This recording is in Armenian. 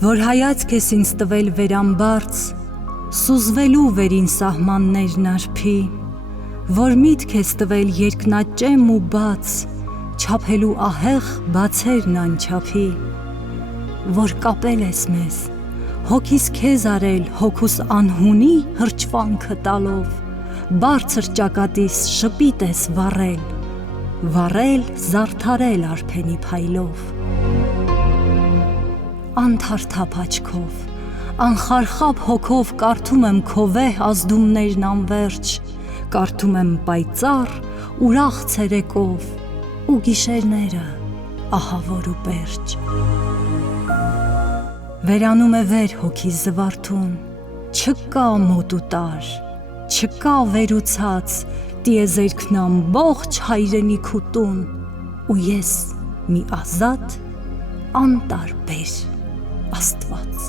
որ հայացք ես ինձ տվել վերամբարձ, սուզվելու վերին սահմաններն արփի, որ միտք ես տվել երկնաճեմ ու բաց, չափելու ահեղ բացերն անչափի, որ կապել ես մեզ, հոգիս քեզ արել հոգուս անհունի հրճվանքը տալով, բարձր ճակատիս շպիտ ես վառել զարդարել արփենի փայլով, անթարթափ աչքով, անխարխափ հոգով կարդում եմ քո վեհ ազդումներն անվերջ, կարդում եմ պայծառ ուրախ ցերեկով ու գիշերները ահավոր ու պերճ, վերանում է վեր հոգիս զվարթուն, չկա մոտ ու տար, չկա վերուցած, տիեզերքն ամբողջ հայրենիք ու տուն, ու ես մի ազատ, անտարբեր Աստված։